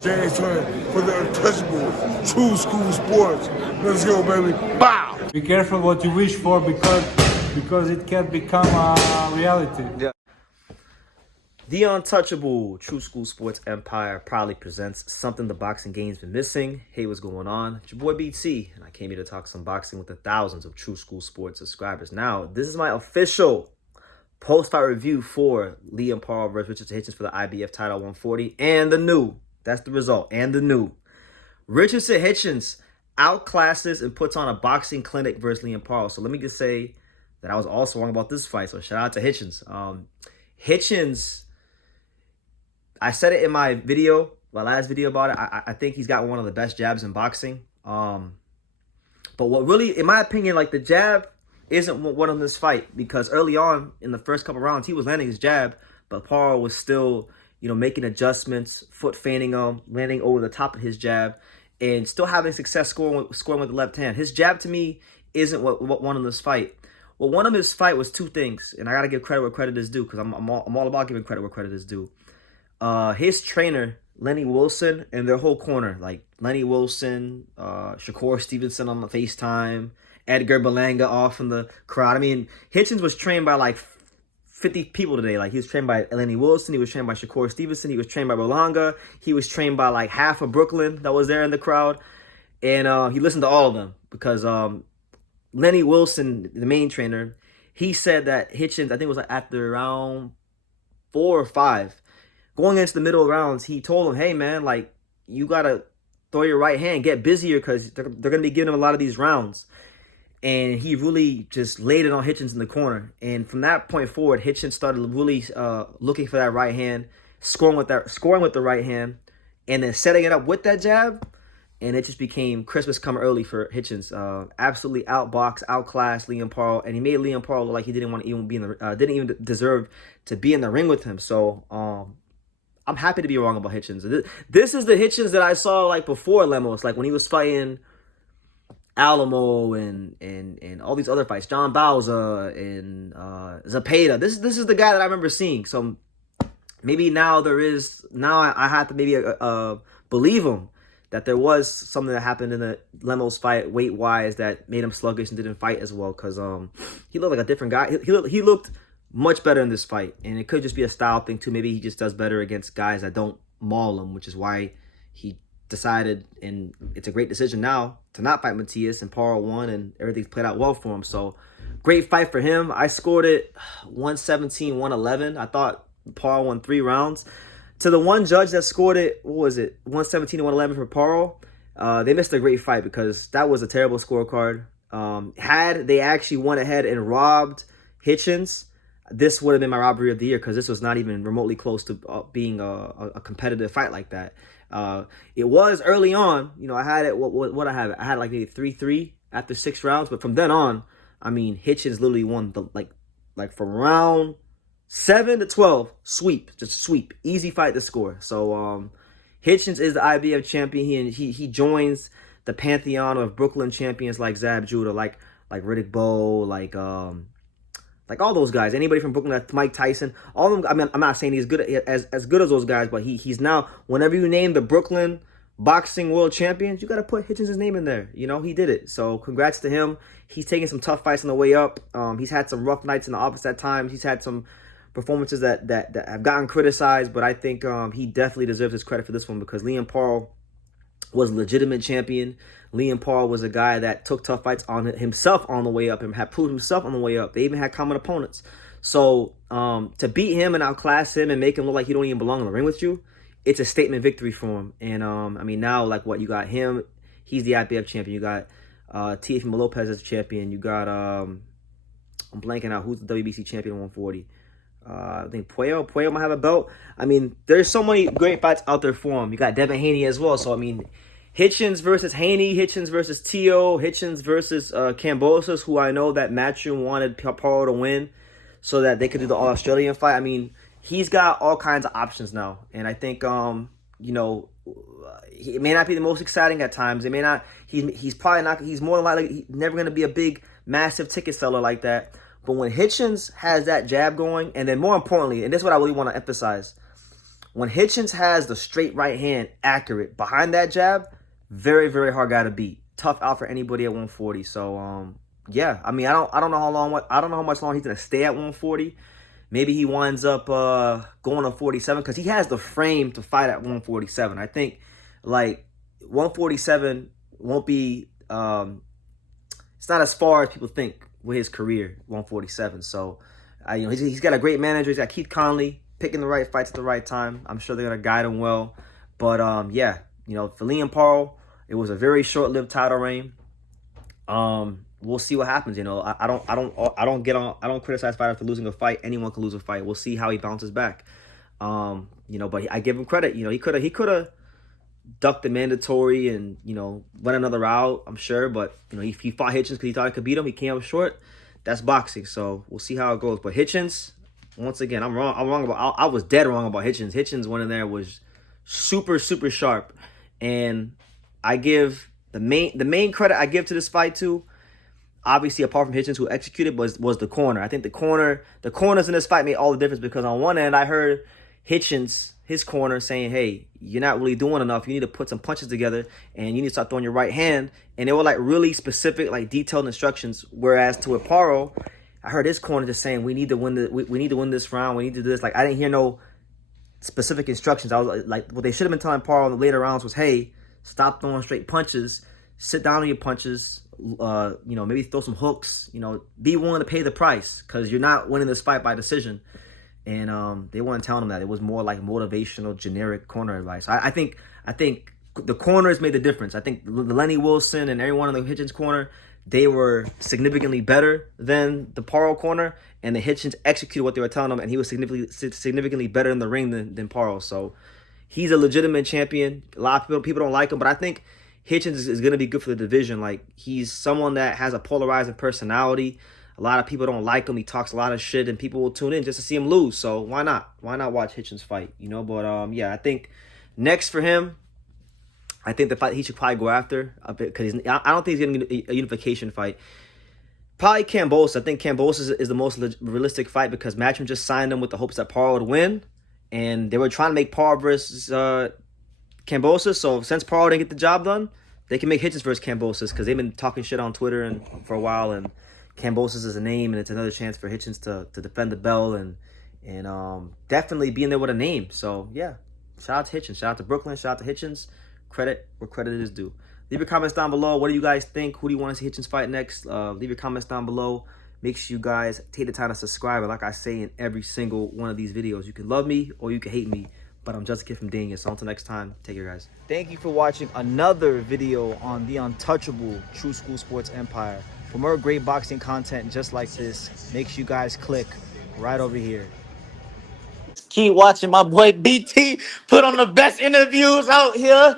James Turner for the untouchable true school sports. Let's go, baby. Bow! Be careful what you wish for because it can become a reality. Yeah. The untouchable True School Sports Empire proudly presents something the boxing game's been missing. Hey, what's going on? It's your boy BT, and I came here to talk some boxing with the thousands of True School Sports subscribers. Now, this is my official post-fight review for Liam Paro versus Richardson Hitchins for the IBF title 140, and the new, that's the result, and the new Richardson Hitchins outclasses and puts on a boxing clinic versus Liam Paro. So let me just say that I was also wrong about this fight. So shout out to Hitchens. Hitchens, I said it in my video, my last video about it. I think he's got one of the best jabs in boxing. But what really, in my opinion, like the jab isn't what won him this fight, because early on in the first couple rounds, he was landing his jab, but Paro was still, making adjustments, foot feinting him, landing over the top of his jab, and still having success scoring with the left hand. His jab, to me, isn't what won him this fight. What won him this fight was two things, and I got to give credit where credit is due, because I'm all about giving credit where credit is due. His trainer, Lenny Wilson, and their whole corner, like Lenny Wilson, Shakur Stevenson on the FaceTime, Edgar Berlanga off in the crowd. I mean, Hitchens was trained by like 50 people today. Like, he was trained by Lenny Wilson, he was trained by Shakur Stevenson, he was trained by Berlanga, he was trained by like half of Brooklyn that was there in the crowd, and he listened to all of them, because Lenny Wilson, the main trainer, he said that Hitchens, I think it was like after round 4 or 5, going into the middle rounds, he told him, hey man, like, you gotta throw your right hand, get busier, because they're gonna be giving him a lot of these rounds. And he really just laid it on Hitchens in the corner. And from that point forward, Hitchens started really looking for that right hand, scoring with the right hand, and then setting it up with that jab. And it just became Christmas come early for Hitchens. Absolutely outclassed Liam Paro, and he made Liam Paro look like he didn't want to even be in the, didn't even deserve to be in the ring with him. So I'm happy to be wrong about Hitchens. This is the Hitchens that I saw like before Lemos, like when he was fighting Alamo and all these other fights, John Bauza and Zapata. This is the guy that I remember seeing. So maybe now I have to maybe believe him that there was something that happened in the Lemos fight weight wise that made him sluggish and didn't fight as well, because he looked like a different guy. He looked much better in this fight, and it could just be a style thing too. Maybe he just does better against guys that don't maul him, which is why he decided, and it's a great decision now, to not fight Matias, and Paro won, and everything's played out well for him. So great fight for him. I scored it 117-111. I thought Paro won 3 rounds. To the one judge that scored it, what was it, 117-111 for Paro, they missed a great fight, because that was a terrible scorecard. Had they actually went ahead and robbed Hitchens, this would have been my robbery of the year, because this was not even remotely close to being a competitive fight like that. It was early on, I had it, what I have? I had like maybe 3-3 after 6 rounds, but from then on, I mean, Hitchens literally won the, like from round 7 to 12, just sweep, easy fight to score. So Hitchens is the IBF champion. He joins the pantheon of Brooklyn champions like Zab Judah, like Riddick Bowe, like all those guys. Anybody from Brooklyn, like Mike Tyson, all of them. I mean, I'm not saying he's good as good as those guys, but he's now, whenever you name the Brooklyn boxing world champions, you got to put Hitchens' name in there. He did it. So congrats to him. He's taking some tough fights on the way up. He's had some rough nights in the office at times. He's had some performances that have gotten criticized, but I think he definitely deserves his credit for this one, because Liam Paro was a legitimate champion. Liam Paro was a guy that took tough fights on himself on the way up and had proved himself on the way up. They even had common opponents. So to beat him and outclass him and make him look like he don't even belong in the ring with you, it's a statement victory for him. And I mean, now, like, what you got him, he's the IBF champion. You got Teofimo Lopez as a champion. You got I'm blanking out who's the WBC champion 140. I think Puello might have a belt. I mean, there's so many great fights out there for him. You got Devin Haney as well. So, I mean, Hitchens versus Haney, Hitchens versus Teo, Hitchens versus Cambosos, who I know that Matchroom wanted Paro to win so that they could do the All-Australian fight. I mean, he's got all kinds of options now. And I think, it may not be the most exciting at times. It may not, he's probably not, he's more than likely never going to be a big, massive ticket seller like that. But when Hitchens has that jab going, and then more importantly, and this is what I really want to emphasize, When Hitchens has the straight right hand accurate behind that jab, very, very hard guy to beat. Tough out for anybody at 140. So yeah, I mean, I don't know how much longer he's gonna stay at 140. Maybe he winds up going to 47 because he has the frame to fight at 147. I think like 147 won't be it's not as far as people think with his career, 147. So you know, he's got a great manager. He's got Keith Conley picking the right fights at the right time. I'm sure they're gonna guide him well. But yeah, you know, for Liam Paro, it was a very short-lived title reign. We'll see what happens. You know, I don't criticize fighters for losing a fight. Anyone can lose a fight. We'll see how he bounces back. You know, but I give him credit. You know, he could have ducked the mandatory and, you know, went another route, I'm sure. But, you know, he fought Hitchens because he thought he could beat him. He came up short. That's boxing. So we'll see how it goes. But Hitchens, once again, I'm wrong. I was dead wrong about Hitchens. Hitchens went in there, was super, super sharp. And I give the main credit I give to this fight too, obviously, apart from Hitchens, who executed, was the corner. I think the corners in this fight made all the difference because on one end, I heard Hitchens, his corner, saying, hey, you're not really doing enough. You need to put some punches together, and you need to start throwing your right hand. And they were, like, really specific, like, detailed instructions. Whereas to Paro, I heard his corner just saying, we need to win we need to win this round. We need to do this. Like, I didn't hear no specific instructions. I was like, what they should have been telling Paro in the later rounds was, hey, stop throwing straight punches. Sit down on your punches. You know, maybe throw some hooks. You know, be willing to pay the price because you're not winning this fight by decision. And they weren't telling him that. It was more like motivational, generic corner advice. I think the corners made the difference. I think the Lenny Wilson and everyone in the Hitchens corner, they were significantly better than the Paro corner, and the Hitchens executed what they were telling him, and he was significantly better in the ring than Paro. So he's a legitimate champion. A lot of people don't like him, but I think Hitchens is going to be good for the division. Like, he's someone that has a polarizing personality. A lot of people don't like him. He talks a lot of shit, and people will tune in just to see him lose. So why not? Why not watch Hitchens fight? You know, but yeah, I think next for him, I think the fight he should probably go after a bit because I don't think he's getting a unification fight. Probably Kambosos. I think Kambosos is the most realistic fight because Matchroom just signed him with the hopes that Paro would win, and they were trying to make Paro versus Kambosos. So since Paro didn't get the job done, they can make Hitchens versus Kambosos because they've been talking shit on Twitter and for a while, and Kambosos is a name, and it's another chance for Hitchens to defend the belt and definitely being there with a name. So yeah, shout out to Hitchens, shout out to Brooklyn, shout out to Hitchens. Credit where credit is due. Leave your comments down below. What do you guys think? Who do you want to see Hitchens fight next? Leave your comments down below. Make sure you guys take the time to subscribe. And like I say in every single one of these videos, you can love me or you can hate me, but I'm just a kid from Dania. So until next time, take care, guys. Thank you for watching another video on the untouchable True School Sports Empire. For more great boxing content just like this, make sure you guys click right over here. Keep watching my boy BT put on the best interviews out here.